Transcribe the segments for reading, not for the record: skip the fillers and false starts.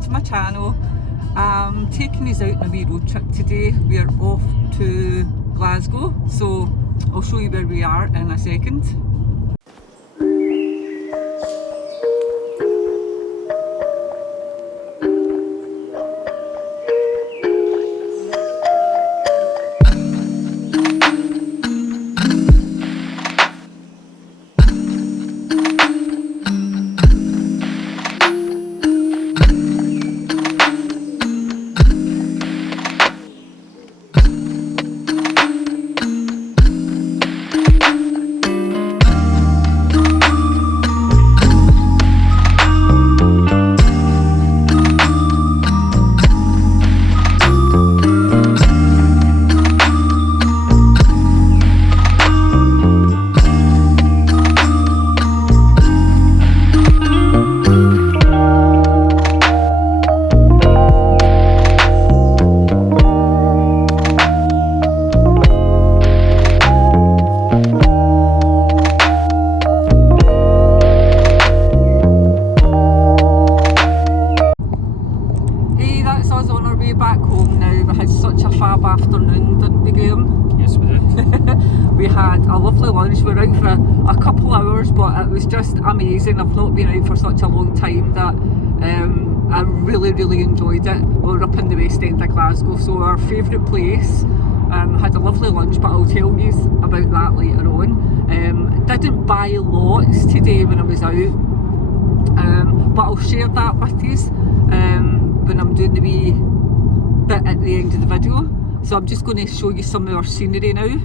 back to my channel. I'm taking us out on a wee road trip today. We're off to Glasgow, so I'll show you where we are in a second. Back home now. We had such a fab afternoon, didn't we, Graham? Yes, we did. We had a lovely lunch. We were out for a couple hours, but it was just amazing. I've not been out for such a long time that I really enjoyed it. We were up in the west end of Glasgow, so our favourite place. Had a lovely lunch, but I'll tell you about that later on. Didn't buy lots today when I was out, but I'll share that with you when I'm doing the wee bit at the end of the video. So I'm just going to show you some of our scenery now.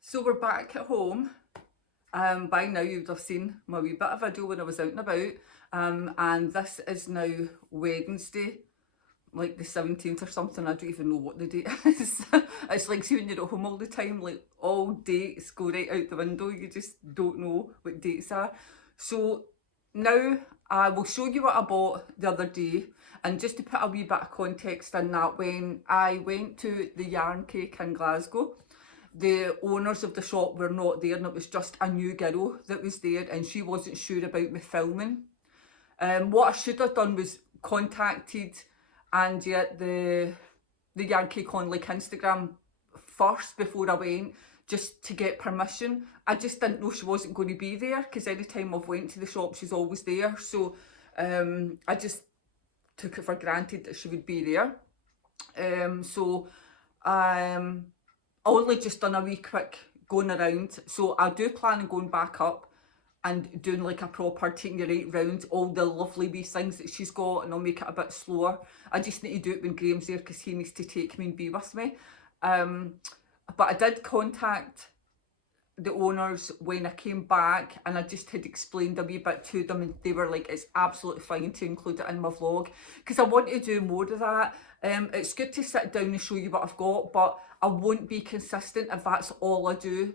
So we're back at home. By now you would have seen my wee bit of video when I was out and about. And this is now Wednesday, like the 17th or something. I don't even know what the date is. It's like, see, when you're at home all the time, like all dates go right out the window. You just don't know what dates are. So now I will show you what I bought the other day. And just to put a wee bit of context in that, when I went to the yarn cake in Glasgow, the owners of the shop were not there, and it was just a new girl that was there, and she wasn't sure about me filming. What I should have done was contacted Angie the yarn cake on like Instagram first before I went, just to get permission. I just didn't know she wasn't going to be there, because anytime I've went to the shop she's always there, so I just took it for granted that she would be there. I only just done a wee quick going around, so I do plan on going back up and doing like a proper taking you right round all the lovely wee things that she's got, and I'll make it a bit slower. I just need to do it when Graham's there, because he needs to take me and be with me. But I did contact the owners when I came back, and I just had explained a wee bit to them, and they were like, it's absolutely fine to include it in my vlog, because I want to do more of that. It's good to sit down and show you what I've got, but I won't be consistent if that's all I do.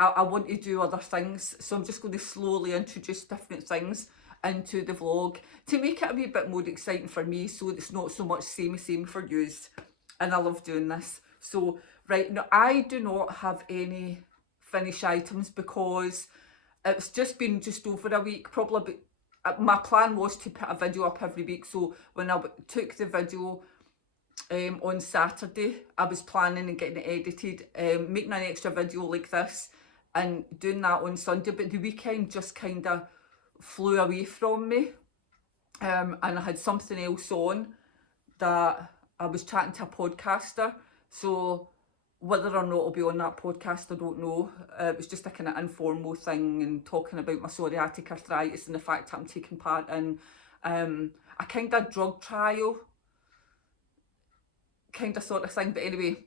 I want to do other things, so I'm just going to slowly introduce different things into the vlog to make it a wee bit more exciting for me, so it's not so much same for yous. And I love doing this. So right now I do not have any finished items, because it's just been just over a week, probably. My plan was to put a video up every week, so when I took the video on Saturday, I was planning and getting it edited, making an extra video like this and doing that on Sunday, but the weekend just kind of flew away from me, and I had something else on that I was chatting to a podcaster, so whether or not I'll be on that podcast, I don't know. It was just a kind of informal thing and talking about my psoriatic arthritis and the fact that I'm taking part in a kind of drug trial kind of sort of thing. But anyway,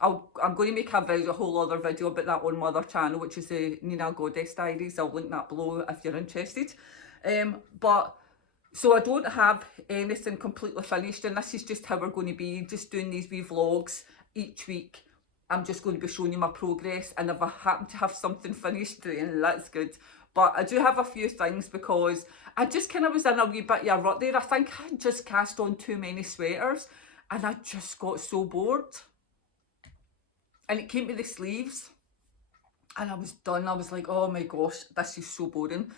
I'm going to make a whole other video about that on my other channel, which is the Nina Goddess Diaries. I'll link that below if you're interested. But so I don't have anything completely finished, and this is just how we're going to be, just doing these wee vlogs each week. I'm just going to be showing you my progress, and if I happen to have something finished, then that's good. But I do have a few things because I just kind of was in a wee bit of a rut there. I think I just cast on too many sweaters and I just got so bored. And it came to the sleeves and I was done. I was like, oh my gosh, this is so boring.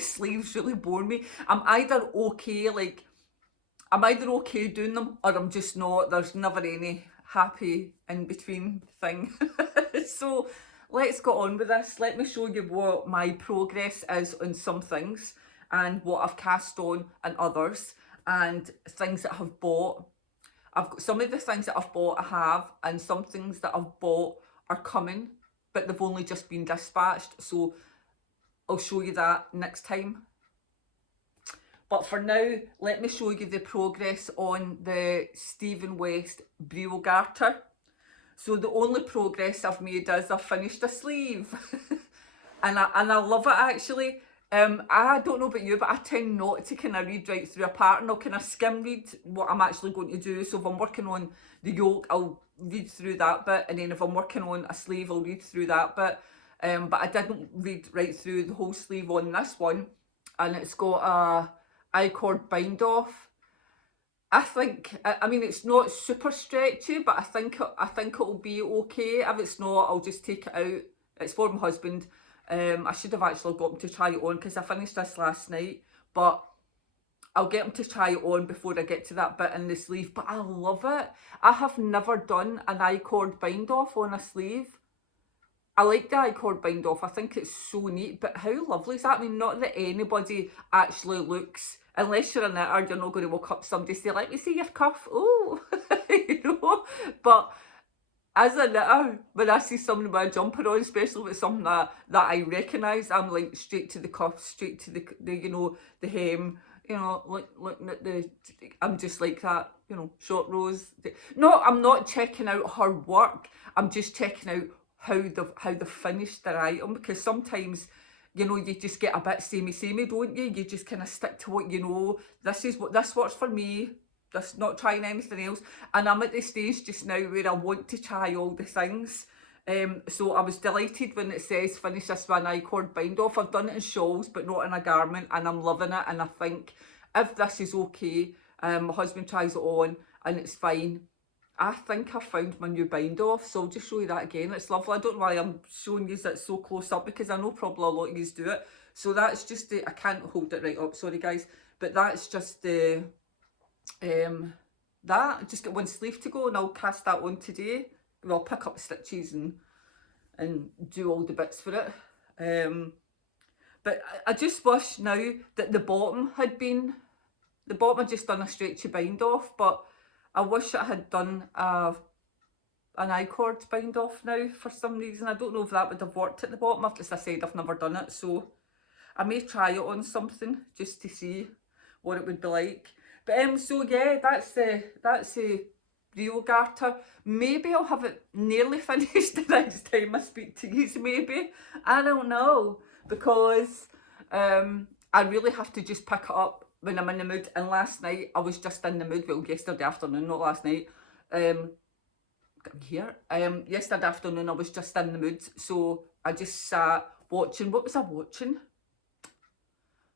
Sleeves really bore me. I'm either okay doing them, or I'm just not. There's never any happy in between thing. So let's get on with this. Let me show you what my progress is on some things and what I've cast on and others, and things that I've bought. I've got some of the things that I've bought I have, and some things that I've bought are coming, but they've only just been dispatched, so I'll show you that next time. But for now, let me show you the progress on the Stephen West Brio Garter. So the only progress I've made is I've finished a sleeve. and I love it actually. I don't know about you, but I tend not to kind of read right through a pattern. I'll kind of skim read what I'm actually going to do. So if I'm working on the yoke, I'll read through that bit. And then if I'm working on a sleeve, I'll read through that bit. But I didn't read right through the whole sleeve on this one. And it's got a I-cord bind off. I mean, it's not super stretchy, but I think it'll be okay. If it's not, I'll just take it out. It's for my husband. I should have actually got him to try it on because I finished this last night, but I'll get him to try it on before I get to that bit in the sleeve. But I love it. I have never done an I-cord bind off on a sleeve. I like the I-cord bind off. I think it's so neat, but how lovely is that? I mean, not that anybody actually looks, unless you're a knitter, you're not going to walk up to somebody and say, let me see your cuff. Oh, you know, but as a knitter, when I see someone with a jumper on, especially with something that I recognise, I'm like straight to the cuff, straight to the you know, the hem, you know, looking at I'm just like that, you know, short rows. No, I'm not checking out her work. I'm just checking out how they've finished their item, because sometimes, you know, you just get a bit samey, don't you? You just kind of stick to what you know. This works for me. Just not trying anything else. And I'm at the stage just now where I want to try all the things. So I was delighted when it says finish this with an I-cord bind off. I've done it in shawls, but not in a garment, and I'm loving it. And I think if this is okay, my husband tries it on and it's fine, I think I found my new bind off. So I'll just show you that again. It's lovely. I don't know why I'm showing you that so close up, because I know probably a lot of you do it. So that's just the, I can't hold it right up, sorry guys, but that's just the that. Just got one sleeve to go and I'll cast that on today. Well, I'll pick up the stitches and do all the bits for it. But I just wish now that the bottom had just done a stretchy bind off, but I wish I had done an I-cord bind off now for some reason. I don't know if that would have worked at the bottom. As I said, I've never done it, so I may try it on something just to see what it would be like. But so yeah, that's the Rio Garter. Maybe I'll have it nearly finished the next time I speak to you. Maybe, I don't know, because I really have to just pick it up when I'm in the mood. And last night I was just in the mood. Well, yesterday afternoon, not last night. Yesterday afternoon I was just in the mood, so I just sat watching. What was I watching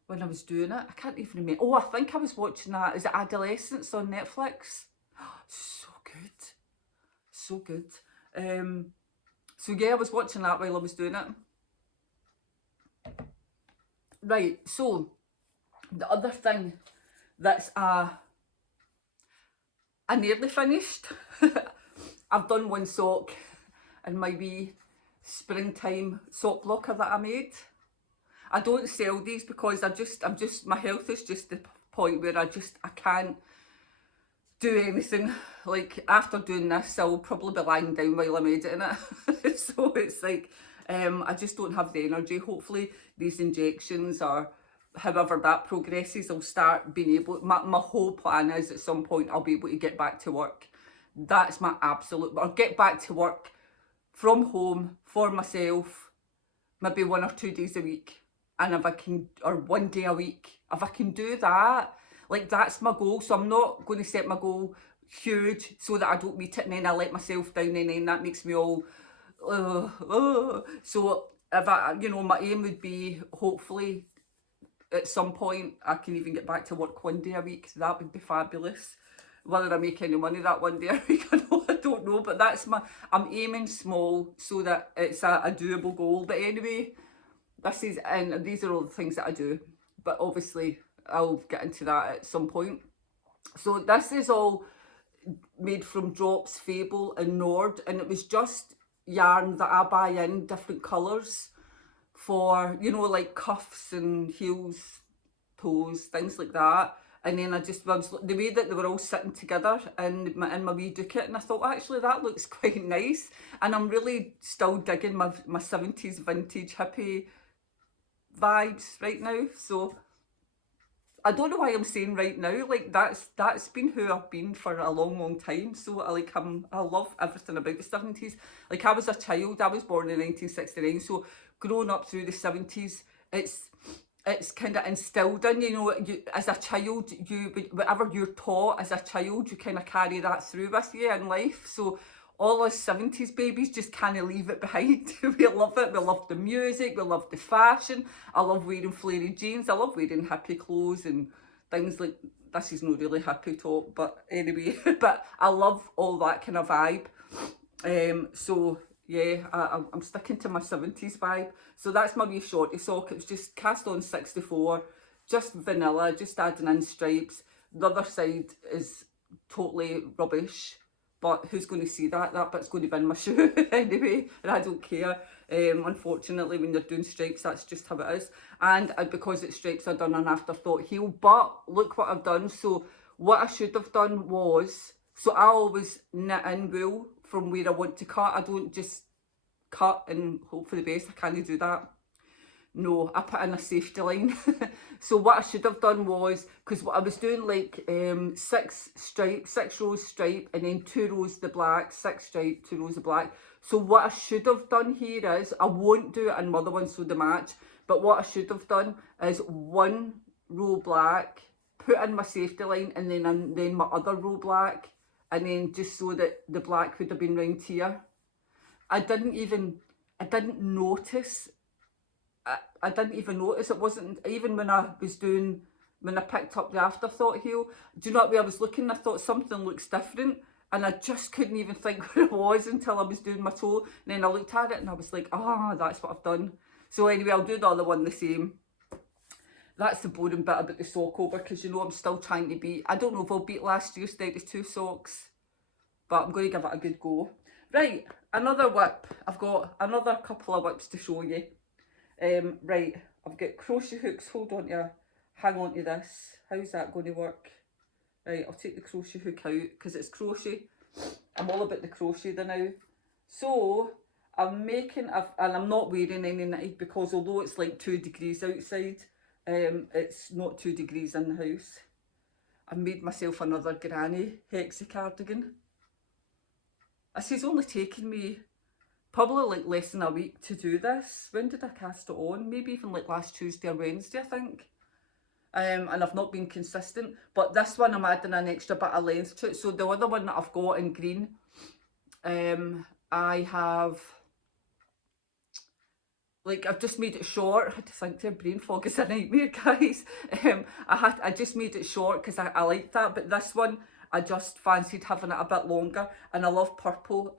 when I was doing it? I can't even remember. Oh, I think I was watching that. Is it Adolescence on Netflix? So good. So good. So yeah, I was watching that while I was doing it. Right, so the other thing that's I nearly finished. I've done one sock in my wee springtime sock blocker that I made. I don't sell these because I'm just my health is just the point where I can't do anything. Like after doing this, I'll probably be lying down while I'm editing it. So it's like I just don't have the energy. Hopefully these injections or however that progresses, I'll start being able, my whole plan is at some point I'll be able to get back to work. That's my absolute, or get back to work from home for myself, maybe 1 or 2 days a week. And if I can, or 1 day a week, if I can do that, like that's my goal. So I'm not going to set my goal huge so that I don't meet it and then I let myself down and then that makes me all, So if I, you know, my aim would be hopefully at some point I can even get back to work 1 day a week. That would be fabulous. Whether I make any money that 1 day a week, I don't know, but that's I'm aiming small so that it's a doable goal. But anyway, these are all the things that I do, but obviously I'll get into that at some point. So this is all made from Drops, Fable and Nord, and it was just yarn that I buy in different colours for, you know, like cuffs and heels, toes, things like that. And then I was the way that they were all sitting together in my wee doeket, and I thought actually that looks quite nice. And I'm really still digging my 70s vintage hippie vibes right now. So I don't know why I'm saying right now, like that's been who I've been for a long time. So I love everything about the 70s. Like I was a child, I was born in 1969, so growing up through the 70s, it's kind of instilled in you, as a child, whatever you're taught as a child, you kind of carry that through with you in life. So all us 70s babies just kind of leave it behind. We love it. We love the music. We love the fashion. I love wearing flary jeans. I love wearing hippie clothes and things like, this is not really hippie talk, but anyway, but I love all that kind of vibe. So yeah, I'm sticking to my 70s vibe. So that's my wee shorty sock. It was just cast on 64, just vanilla, just adding in stripes. The other side is totally rubbish, but who's going to see that? That bit's going to be in my shoe anyway, and I don't care. Unfortunately, when you're doing stripes, that's just how it is. And because it's stripes, I've done an afterthought heel, but look what I've done. So what I should have done was, so I always knit in wool from where I want to cut. I don't just cut and hope for the best. I can't do that. No, I put in a safety line. So what I should have done was, because what I was doing like 6 rows stripe and then 2 rows the black, 6 stripe, 2 rows of black. So what I should have done here is, I won't do it in my other one so they match, but what I should have done is 1 row black, put in my safety line, and then my other row black, and then just so that the black would have been round here. I didn't notice. I didn't even notice. It wasn't even when I picked up the afterthought heel. Do you know what? I was looking, I thought something looks different, and I just couldn't even think what it was until I was doing my toe. And then I looked at it and I was like, that's what I've done. So anyway, I'll do the other one the same. That's the boring bit about the sock over, because I'm still trying to beat. I don't know if I'll beat last year's 32 socks, but I'm going to give it a good go. Right, another whip. I've got another couple of whips to show you. Right, I've got crochet hooks. Hold on to, hang on to this. How's that going to work? Right, I'll take the crochet hook out because it's crochet. I'm all about the crochet now. So I'm making, and I'm not wearing any knitted because although it's like 2 degrees outside, it's not 2 degrees in the house. I've made myself another granny hexie cardigan. This has only taken me probably like less than a week to do this. When did I cast it on? Maybe even like last Tuesday or Wednesday, I think. And I've not been consistent, but this one I'm adding an extra bit of length to it. So the other one that I've got in green, I have, like, I've just made it short. I just think their brain fog is a nightmare, guys. I just made it short because I like that, but this one I just fancied having it a bit longer, and I love purple,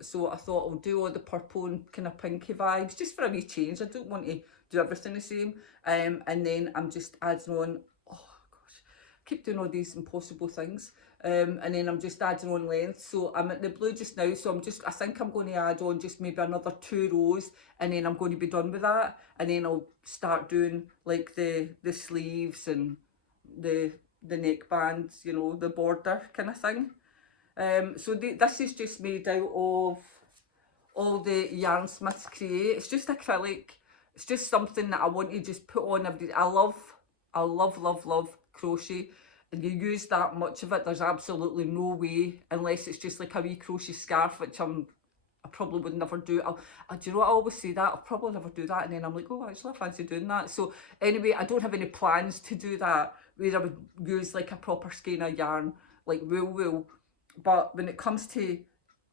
so I thought I'll do all the purple and kind of pinky vibes just for a wee change. I don't want to do everything the same. And then I'm just adding on, oh gosh, I keep doing all these impossible things. And then I'm just adding on length. So I'm at the blue just now, so I think I'm going to add on just maybe another 2 rows, and then I'm going to be done with that. And then I'll start doing like the sleeves and the neckbands, you know, the border kind of thing. So this is just made out of all the Yarnsmiths Create. It's just acrylic. It's just something that I want to just put on every day. I love crochet, and you use that much of it, there's absolutely no way, unless it's just like a wee crochet scarf, which I probably would never do. Do you know what, I always say that, I'll probably never do that, and then I'm like, oh, actually I fancy doing that. So anyway, I don't have any plans to do that, where I would use like a proper skein of yarn, like wool. But when it comes to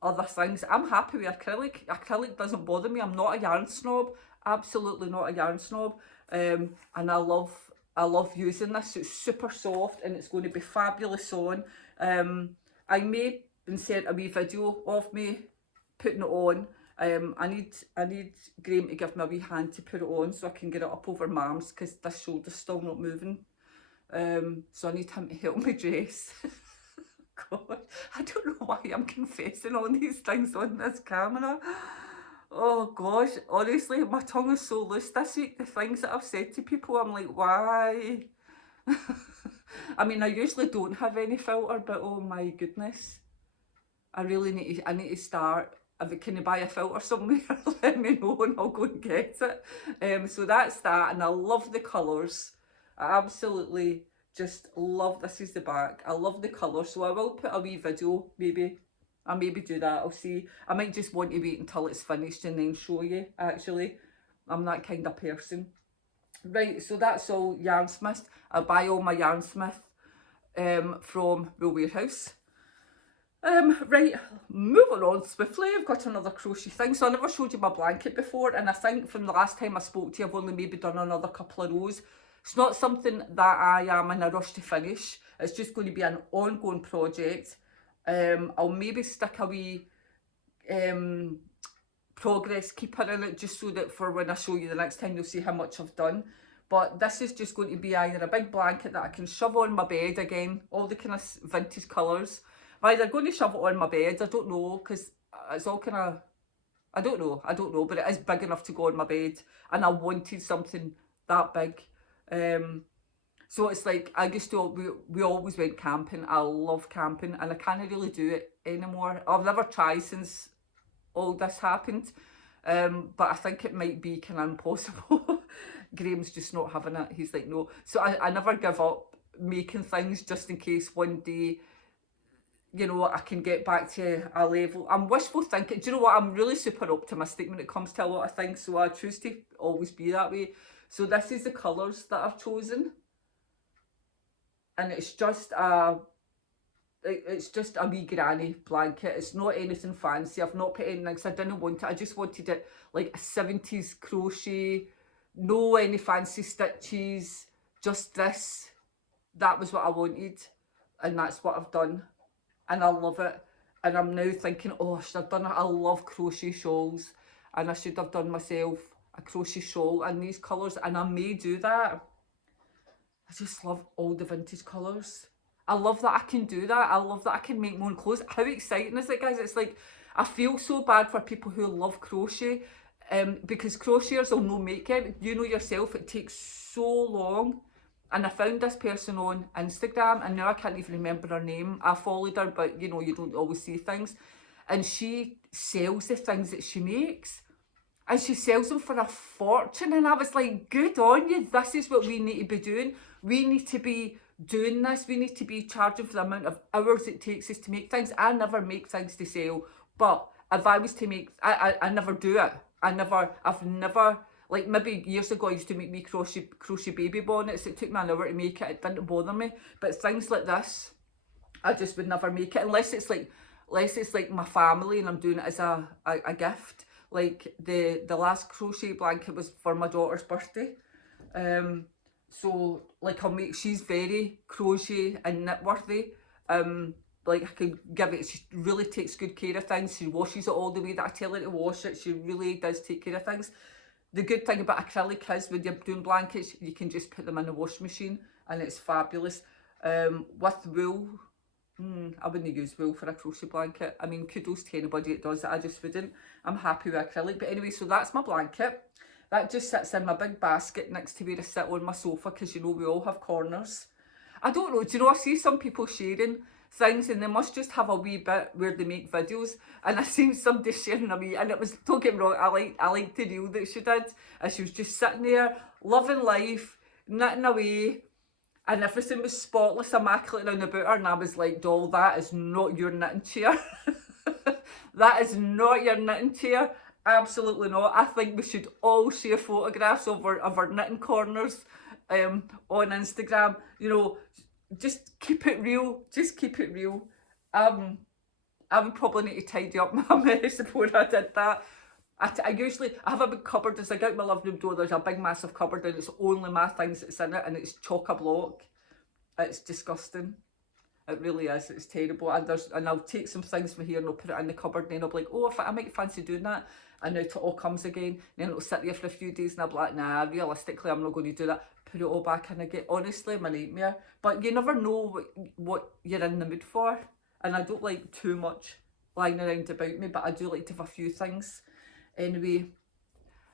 other things, I'm happy with acrylic. Acrylic doesn't bother me. I'm not a yarn snob, absolutely not a yarn snob. And I love using this. It's super soft and it's going to be fabulous on. I may insert a wee video of me putting it on. I need Graham to give me a wee hand to put it on so I can get it up over my arms, because this shoulder's still not moving. So I need him to help me dress. God, I don't know why I'm confessing all these things on this camera. Oh gosh, honestly, my tongue is so loose this week. The things that I've said to people, I'm like, why? I mean, I usually don't have any filter, but oh my goodness. I really need to start. Can you buy a filter somewhere? Let me know and I'll go and get it. So that's that, and I love the colours. I absolutely just love, this is the back. I love the colour, so I will put a wee video, maybe. I'll maybe do that, I'll see. I might just want to wait until it's finished and then show you, actually. I'm that kind of person. Right, so that's all Yarnsmith. I buy all my Yarnsmith from Wool Warehouse. Right, moving on swiftly, I've got another crochet thing. So I never showed you my blanket before, and I think from the last time I spoke to you, I've only maybe done another couple of rows. It's not something that I am in a rush to finish. It's just going to be an ongoing project. I'll maybe stick a wee progress keeper in it, just so that for when I show you the next time, you'll see how much I've done. But this is just going to be either a big blanket that I can shove on my bed again, all the kind of vintage colours. I'm either going to shove it on my bed, I don't know, because it's all kind of, I don't know, but it is big enough to go on my bed, and I wanted something that big. So it's like, I used to, we always went camping. I love camping, and I can't really do it anymore. I've never tried since all this happened, but I think it might be kind of impossible. Graham's just not having it. He's like, no. So I never give up making things, just in case one day, you know, I can get back to a level. I'm wishful thinking. Do you know what? I'm really super optimistic when it comes to a lot of things, so I choose to always be that way. So this is the colours that I've chosen. And it's just a wee granny blanket. It's not anything fancy. I've not put anything, because I didn't want it. I just wanted it like a 70s crochet, no any fancy stitches, just this. That was what I wanted, and that's what I've done, and I love it. And I'm now thinking, oh, I should have done it. I love crochet shawls, and I should have done myself a crochet shawl in these colours, and I may do that. I just love all the vintage colours. I love that I can do that. I love that I can make my own clothes. How exciting is it, guys? It's like, I feel so bad for people who love crochet, because crocheters will no make it. You know yourself, it takes so long. And I found this person on Instagram, and now I can't even remember her name. I followed her, but you know, you don't always see things. And she sells the things that she makes, and she sells them for a fortune. And I was like, good on you. This is what we need to be doing. We need to be doing this. We need to be charging for the amount of hours it takes us to make things. I never make things to sell, but if I was to make, I never do it. I've never, like maybe years ago I used to make me crochet baby bonnets. It took me an hour to make it. It didn't bother me. But things like this, I just would never make it, unless it's like my family and I'm doing it as a gift. Like the last crochet blanket was for my daughter's birthday. So like I'll make, she's very crochet and knit worthy. Like I can give it, she really takes good care of things. She washes it all the way that I tell her to wash it. She really does take care of things. The good thing about acrylic is when you're doing blankets, you can just put them in the washing machine and it's fabulous. With wool, I wouldn't use wool for a crochet blanket. I mean, kudos to anybody that does it. I just wouldn't. I'm happy with acrylic. But anyway, so that's my blanket. That just sits in my big basket next to where I sit on my sofa, because you know we all have corners. I don't know, do you know, I see some people sharing things and they must just have a wee bit where they make videos, and I seen somebody sharing a wee, and it was, don't get me wrong, I liked the reel that she did, and she was just sitting there loving life, knitting away, and everything was spotless, immaculate round about her, and I was like, doll, that is not your knitting chair. That is not your knitting chair, absolutely not. I think we should all share photographs of our knitting corners on Instagram. You know, just keep it real, just keep it real. I would probably need to tidy up my mess before I did that. I usually, I have a big cupboard. As I go out my living room door, there's a big massive cupboard and it's only my things that's in it, and it's chock-a-block. It's disgusting. It really is. It's terrible. And I'll take some things from here and I'll put it in the cupboard, and then I'll be like, oh, if I might fancy doing that. And out it all comes again. And then it'll sit there for a few days and I'll be like, nah, realistically, I'm not going to do that. Put it all back in again. Honestly, my nightmare. But you never know what you're in the mood for. And I don't like too much lying around about me, but I do like to have a few things. Anyway,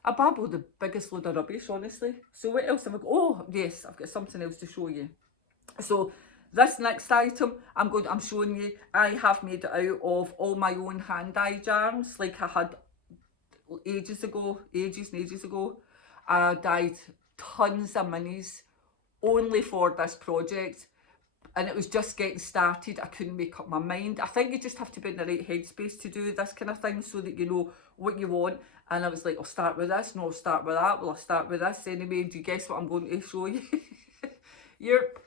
I babbled the biggest load of rubbish, honestly. So what else have I got? Oh, yes, I've got something else to show you. So this next item I'm showing you, I have made it out of all my own hand-dyed yarns, like I had ages and ages ago. I dyed tons of minis only for this project, and it was just getting started. I couldn't make up my mind. I think you just have to be in the right headspace to do this kind of thing, so that you know what you want. And I was like, I'll start with this, no, I'll start with that, well, I'll start with this. Anyway, do you guess what I'm going to show you? Yep.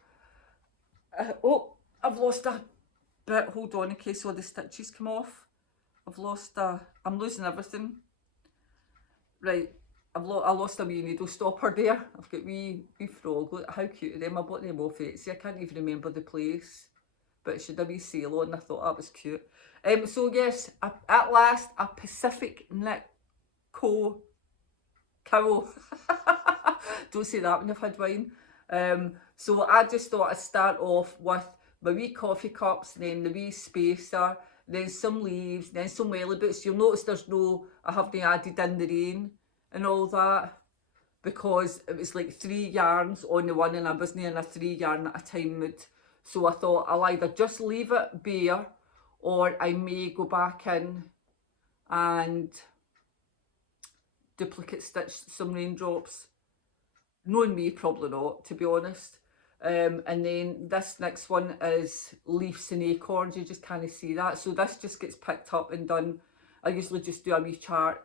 Oh, I've lost a bit. Hold on in case all the stitches come off. I'm losing everything. Right, I lost a wee needle stopper there. I've got wee frog. Look how cute are them. I bought them off Etsy. I can't even remember the place, but it should have a wee sail on. I thought that was cute. So yes, at last, a Pacific Knit Co. Cowl. Don't say that when you've had wine. So I just thought I'd start off with my wee coffee cups, then the wee spacer, then some leaves, then some welly boots. You'll notice I haven't added in the rain and all that, because it was like 3 yarns on the one and I wasn't in a 3 yarn at a time mood. So I thought I'll either just leave it bare, or I may go back in and duplicate stitch some raindrops. Knowing me, probably not, to be honest. And then this next one is leaves and acorns. You just kind of see that. So this just gets picked up and done. I usually just do a wee chart,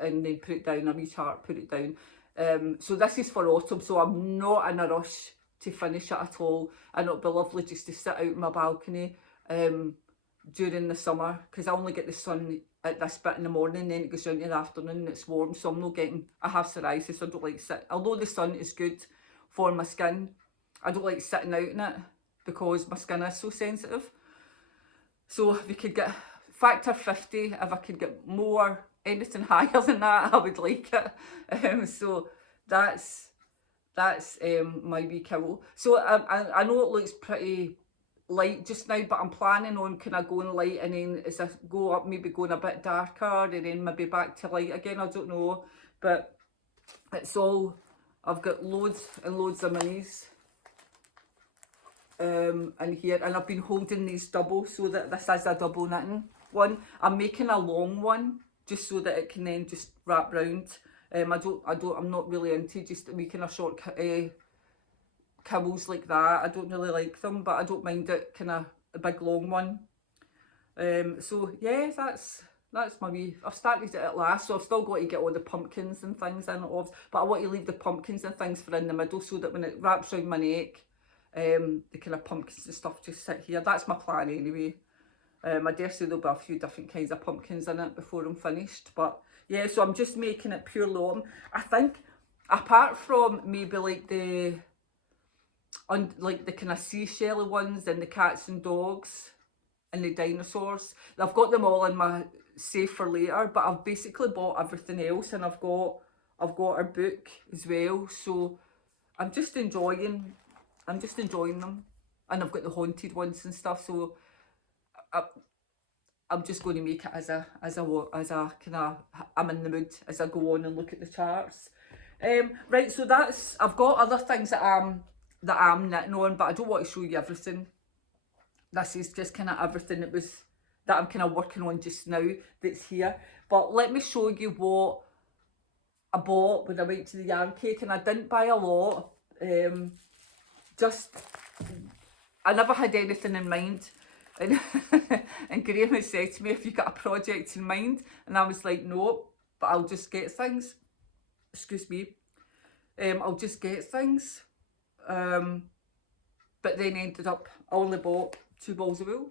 and then put it down, a wee chart, put it down. So this is for autumn, so I'm not in a rush to finish it at all. And it'll be lovely just to sit out on my balcony during the summer, because I only get the sun at this bit in the morning, then it goes down to the afternoon and it's warm, so I'm not getting, I have psoriasis, so I don't like sit. Although the sun is good for my skin, I don't like sitting out in it because my skin is so sensitive. So if you could get factor 50, if I could get more, anything higher than that, I would like it. So that's my wee cowl. So I know it looks pretty light just now, but I'm planning on kind of going light, and then as I go up, maybe going a bit darker, and then maybe back to light again. I don't know, but it's all, I've got loads and loads of minis in here, and I've been holding these double so that this is a double knitting one. I'm making a long one just so that it can then just wrap round. I'm not really into just making a short cowls like that. I don't really like them, but I don't mind it kind of a big long one. So yeah, that's my wee, I've started it at last, so I've still got to get all the pumpkins and things in it off, but I want to leave the pumpkins and things for in the middle, so that when it wraps around my neck, the kind of pumpkins and stuff just sit here. That's my plan anyway. I dare say there'll be a few different kinds of pumpkins in it before I'm finished, but yeah, so I'm just making it pure autumn. I think, apart from maybe like the kind of seashell ones and the cats and dogs and the dinosaurs, I've got them all in my save for later, but I've basically bought everything else, and I've got I've got her book as well, so I'm just enjoying them. And I've got the haunted ones and stuff, so I'm just going to make it as a kind of, I'm in the mood as I go on and look at the charts. Right, so that's, I've got other things that I'm knitting on, but I don't want to show you everything. This is just kind of everything that I'm kind of working on just now that's here. But let me show you what I bought when I went to the yarn cake, and I didn't buy a lot. I never had anything in mind. And, and Graham had said to me, "Have you got a project in mind?" And I was like, "No, but I'll just get things." Excuse me. I'll just get things. But then ended up, I only bought 2 balls of wool.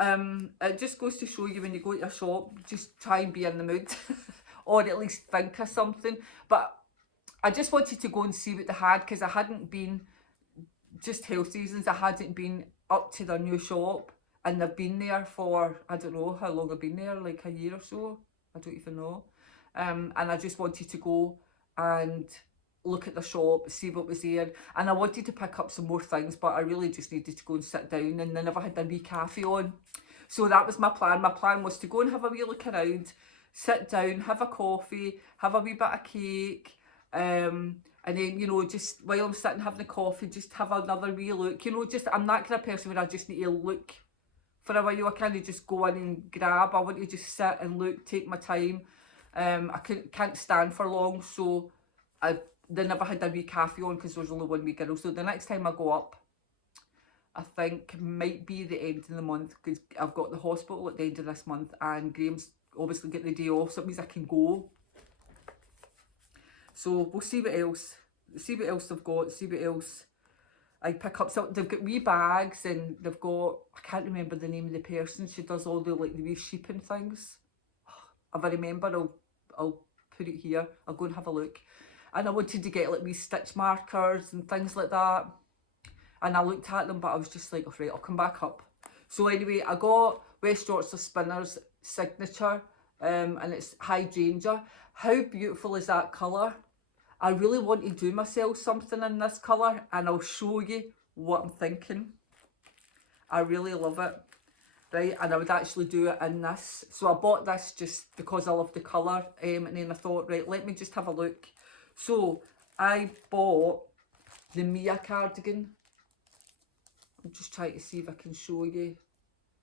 It just goes to show you, when you go to a shop, just try and be in the mood. Or at least think of something. But I just wanted to go and see what they had, because I hadn't been, just health reasons, I hadn't been up to their new shop, and they've been there for, I don't know how long I've been there, like a year or so, I don't even know. And I just wanted to go and look at the shop, see what was there, and I wanted to pick up some more things, but I really just needed to go and sit down, and they never had a wee cafe on. So that was my plan. My plan was to go and have a wee look around, sit down, have a coffee, have a wee bit of cake, and then, you know, just while I'm sitting having the coffee, just have another wee look. You know, just, I'm that kind of person where I just need to look for a while. I can't just go in and grab. I want to just sit and look, take my time. I can't stand for long, so they never had a wee cafe on because there was only one wee girl. So the next time I go up, I think might be the end of the month, because I've got the hospital at the end of this month, and Graham's obviously getting the day off, so it means I can go. So we'll see what else they've got, see what else I pick up. So they've got wee bags, and they've got, I can't remember the name of the person, she does all the, like, the wee sheeping things. If I remember, I'll put it here. I'll go and have a look. And I wanted to get, like, wee stitch markers and things like that. And I looked at them, but I was just like, oh, right, I'll come back up. So anyway, I got West Yorkshire Spinners signature, and it's hydrangea. How beautiful is that colour? I really want to do myself something in this colour, and I'll show you what I'm thinking. I really love it. Right, and I would actually do it in this. So I bought this just because I love the colour, and then I thought, right, let me just have a look. So I bought the Mia cardigan. I'm just trying to see if I can show you,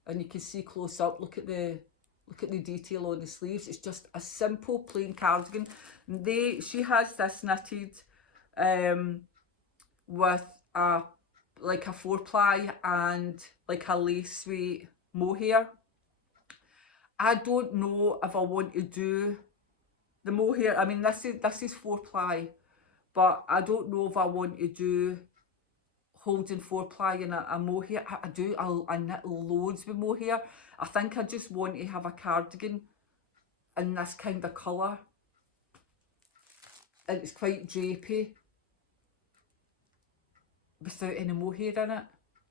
and you can see close up. Look at the detail on the sleeves. It's just a simple plain cardigan. She has this knitted with a 4-ply and like a lace weight mohair. I don't know if I want to do the mohair. I mean, this is 4-ply, but I don't know if I want to do holding 4-ply in a mohair. I knit loads with mohair. I think I just want to have a cardigan in this kind of colour. And it's quite drapey without any mohair in it.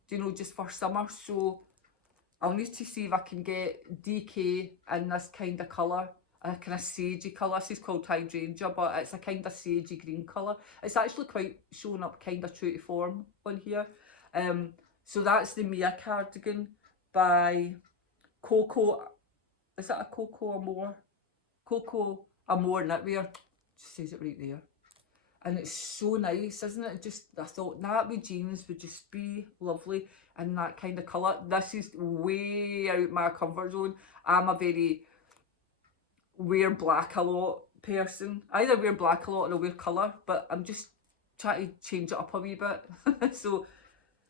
You know, just for summer. So I'll need to see if I can get DK in this kind of colour. A kind of sagey colour. This is called hydrangea, but it's a kind of sagey green colour. It's actually quite showing up kind of true to form on here. So that's the Mia cardigan by Coco. Is that a Coco Amore? Coco Amore knitwear. Just says it right there. And it's so nice, isn't it? I thought that with jeans would just be lovely in that kind of colour. This is way out my comfort zone. I'm a very wear black a lot person. I either wear black a lot or I wear colour, but I'm just trying to change it up a wee bit. So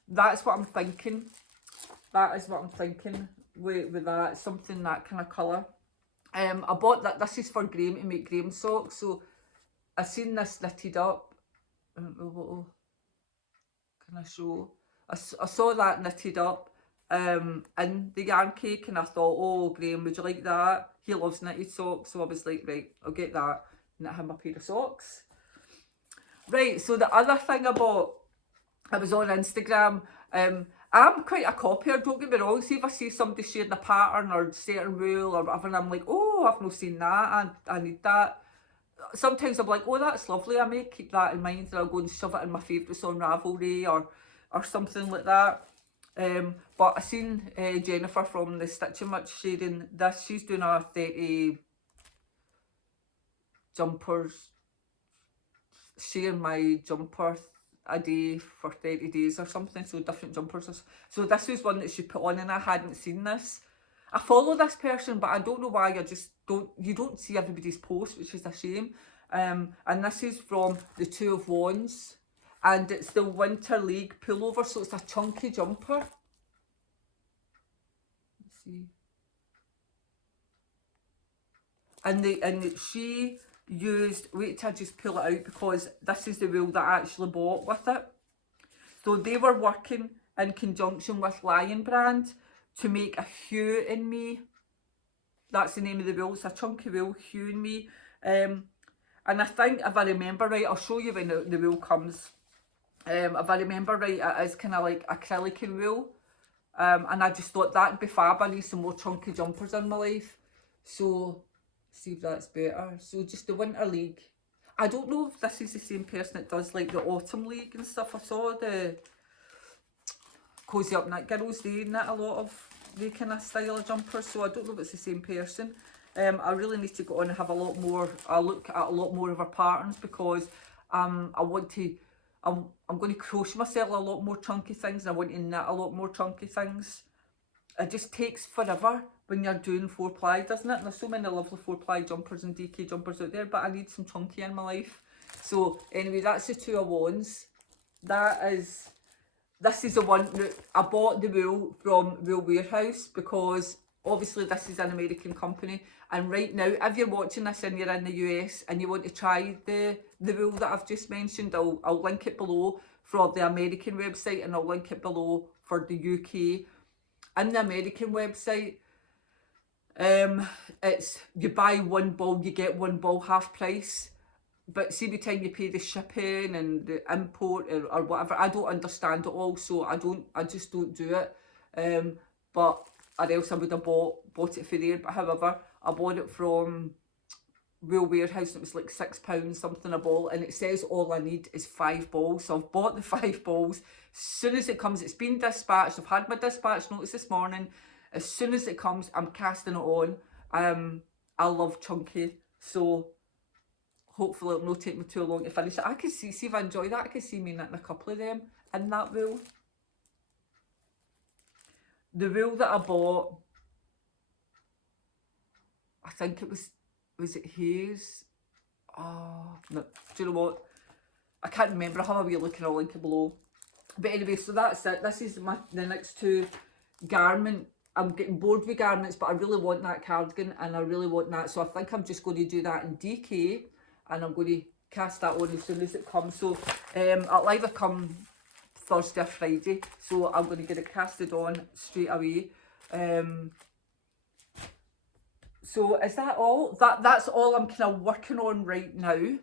that's what I'm thinking. That is what I'm thinking with that, something that kind of colour. I bought that. This is for Graham, to make Graham socks. So I seen this knitted up. I don't know what can I show. I saw that knitted up in the yarn cake, and I thought, oh, Graham, would you like that? He loves knitted socks, so I was like, right, I'll get that, knit him a pair of socks. Right, so the other thing I bought, I was on Instagram. I'm quite a copier, don't get me wrong. See if I see somebody sharing a pattern or certain wool or whatever, and I'm like, oh, I've not seen that, I need that. sometimes I'm like, oh, that's lovely, I may keep that in mind, and I'll go and shove it in my favourites on Ravelry or something like that. But I seen Jennifer from the Stitching Witch sharing this. She's doing a 30 jumpers, sharing my jumper a day for 30 days or something, so different jumpers. So this was one that she put on and I hadn't seen this. I follow this person, but I don't know why. You don't see everybody's posts, which is a shame. And this is from the Two of Wands, and it's the Winter League Pullover, so it's a chunky jumper. Let's see. And she used, wait till I just pull it out, because this is the wool that I actually bought with it. So they were working in conjunction with Lion Brand to make a Hue in Me. That's the name of the wool. It's a chunky wool, Hue in Me. And I think, if I remember right, I'll show you when the wool comes. If I remember right, it is kind of like acrylic and wool. And I just thought that'd be fab. I need some more chunky jumpers in my life. So, see if that's better. So just the Winter League. I don't know if this is the same person that does like the Autumn League and stuff. I saw the Cozy Up Knit Girls, they knit a lot of the kind of style of jumpers, so I don't know if it's the same person. I really need to go on and have a lot more, look at a lot more of her patterns, because I'm going to crochet myself a lot more chunky things, and I want to knit a lot more chunky things. It just takes forever when you're doing 4-ply, doesn't it? And there's so many lovely 4-ply jumpers and DK jumpers out there, but I need some chunky in my life. So anyway, that's the Two of Wands. This is the one that I bought the wool from Wool Warehouse, because obviously this is an American company, and right now, if you're watching this and you're in the US and you want to try the wool that I've just mentioned, I'll link it below for the American website, and I'll link it below for the UK. In the American website, it's you buy one ball, you get one ball half price. But see, by the time you pay the shipping and the import or whatever, I don't understand it all, so I just don't do it. But or else I would have bought it for there. But however, I bought it from Wool Warehouse, and it was like £6 something a ball, and it says all I need is 5 balls. So I've bought the 5 balls. As soon as it comes, it's been dispatched. I've had my dispatch notice this morning. As soon as it comes, I'm casting it on. I love chunky, so hopefully it'll not take me too long to finish it. I can see if I enjoy that, I can see me knitting a couple of them in that wool. The wool that I bought, I think it was it Hayes? Oh, no, do you know what? I can't remember. I'll have a wee look and I'll link it below. But anyway, so that's it. This is the next two garment. I'm getting bored with garments, but I really want that cardigan and I really want that. So I think I'm just going to do that in DK, and I'm going to cast that on as soon as it comes. So it'll either come Thursday or Friday. So I'm going to get it casted on straight away. So is that all? That's all I'm kind of working on right now.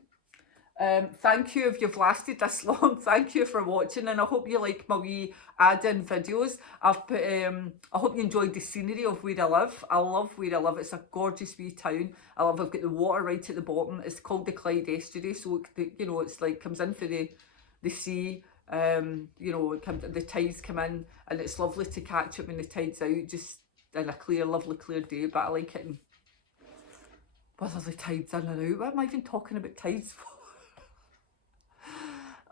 Thank you if you've lasted this long. Thank you for watching, and I hope you like my wee add-in videos. I've put I hope you enjoyed the scenery of where I live. I love where I live. It's a gorgeous wee town. I've got the water right at the bottom. It's called the Clyde Estuary, so you know, it's like comes in for the sea. You know, the tides come in, and it's lovely to catch it when the tide's out, just in a clear, lovely clear day. But I like it in whether the tide's in and out. What am I even talking about tides for?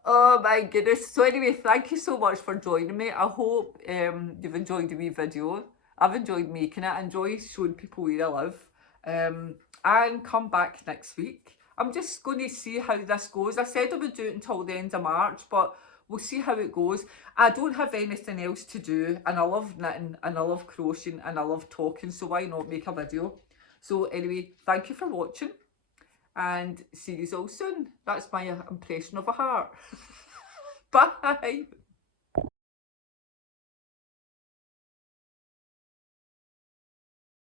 Oh my goodness. So anyway, thank you so much for joining me. I hope you've enjoyed the wee video. I've enjoyed making it. I enjoy showing people where I live. And come back next week. I'm just going to see how this goes. I said I would do it until the end of March, but we'll see how it goes. I don't have anything else to do, and I love knitting, and I love crocheting, and I love talking, so why not make a video? So anyway, thank you for watching, and see you all soon. That's my impression of a heart. Bye.